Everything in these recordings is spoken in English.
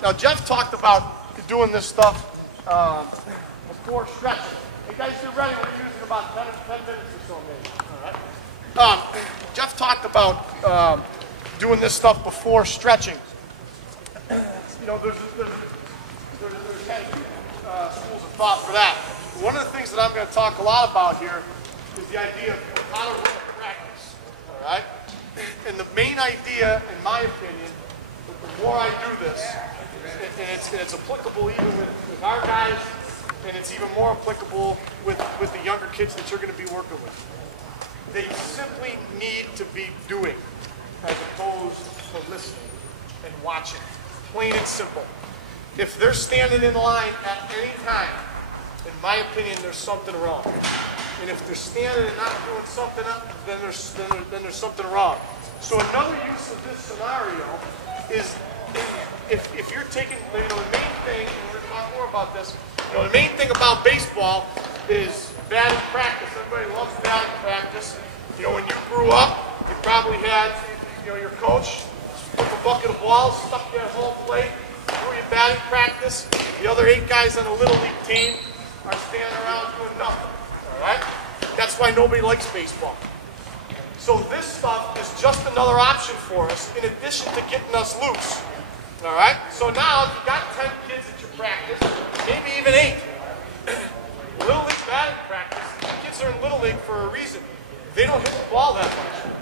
Now Jeff talked about doing this stuff before stretching. Hey guys, you're ready. We're using about 10 minutes or so maybe. All right. Jeff talked about doing this stuff before stretching. You know, there's schools of thought for that. One of the things that I'm going to talk a lot about here is the idea of how to run a practice. All right. And the main idea, in my opinion, the more I do this, and it's applicable even with our guys, and it's even more applicable with the younger kids that you're going to be working with. They simply need to be doing as opposed to listening and watching. Plain and simple. If they're standing in line at any time, in my opinion, there's something wrong. And if they're standing and not doing something up, then there's something wrong. So another use of this scenario is if you're taking, you know, the main thing, and we're going to talk more about this, you know, the main thing about baseball is batting practice. Everybody loves batting practice. You know, when you grew up, you probably had, you know, your coach took a bucket of balls, stuck you at home plate, threw you batting practice. The other 8 guys on the Little League team are standing around doing nothing. All right? That's why nobody likes baseball. So this stuff is just another option for us in addition to getting us loose. All right? So now if you got 10 kids at your practice, maybe even 8. Little League batting practice, the kids are in Little League for a reason. They don't hit the ball that much.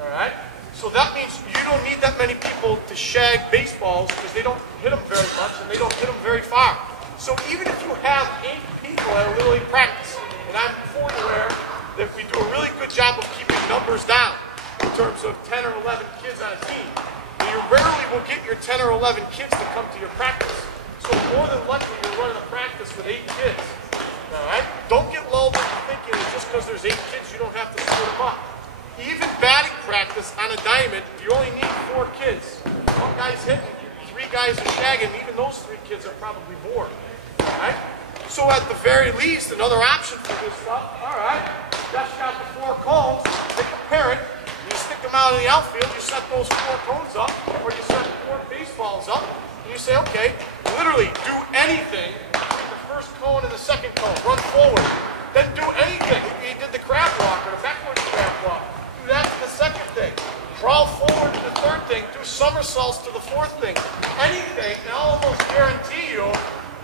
All right? So that means you don't need that many people to shag baseballs because they don't hit them very much and they don't hit them very far. So even if you have 8 people at a Little League practice, and I'm fully aware that we do a really good job of keeping numbers down in terms of 10 or 11 kids on a team, but you rarely will get your 10 or 11 kids to come to your practice. So more than likely you're running a practice with 8 kids. All right? Don't get lulled into thinking that just because there's 8 kids you don't have to split them up. Even batting practice on a diamond, you only need 4 kids. 1 guy's hitting, 3 guys are shagging, even those 3 kids are probably bored. All right? So at the very least, another option for this stuff, all right, Jeff's got the 4 cones, take a parent, you stick them out in the outfield, you set those 4 cones up, or you set 4 baseballs up, and you say, okay, literally do anything between the first cone and the second cone, run forward, then do anything. You did the crab walk or the backwards crab walk, do that to the second thing, crawl forward to the third thing, do somersaults to the 4th thing, anything, and I'll almost guarantee you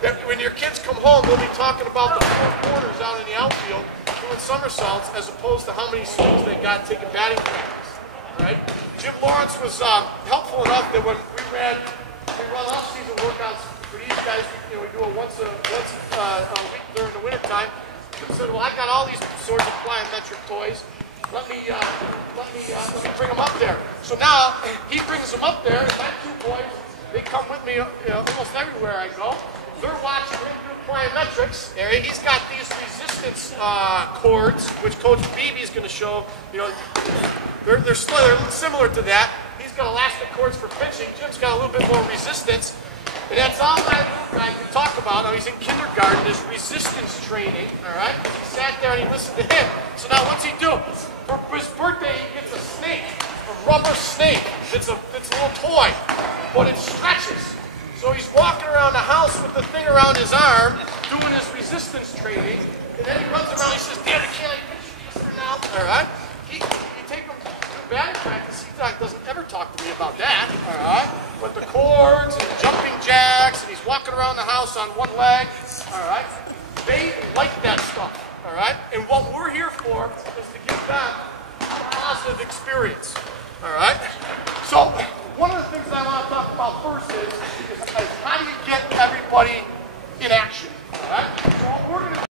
that when your kids come home, they'll be talking about the 4 corners out in the outfield doing somersaults as opposed to how many swings they got taking batting practice. All right? Jim Lawrence was helpful enough that when we run off-season workouts for these guys, you know, we do it once a week during the winter time. He said, well, I got all these sorts of plyometric toys. Let me bring them up there. So now he brings them up there, and my 2 boys, they come with me almost everywhere I go. They're watching him do plyometrics. He's got these resistance cords, which Coach Beebe is going to show. You know, they're similar to that. He's got elastic cords for pitching. Jim's got a little bit more resistance. And that's all my little guy can talk about. Now he's in kindergarten, is resistance training. All right? He sat there and he listened to him. So now what's he do? For his birthday, he gets a snake, a rubber snake. It's a little toy, but it stretches. So he's walking around the house with the thing around his arm, doing his resistance training, and then he runs around and he says, Dad, can't I pitch this for now? All right? You take him to batting practice, he doesn't ever talk to me about that, all right? But the cords and the jumping jacks, and he's walking around the house on 1 leg, all right? They like that stuff, all right? And what we're here for is to give them a positive experience, all right? So one of the things that I want to talk about first is how do you get everybody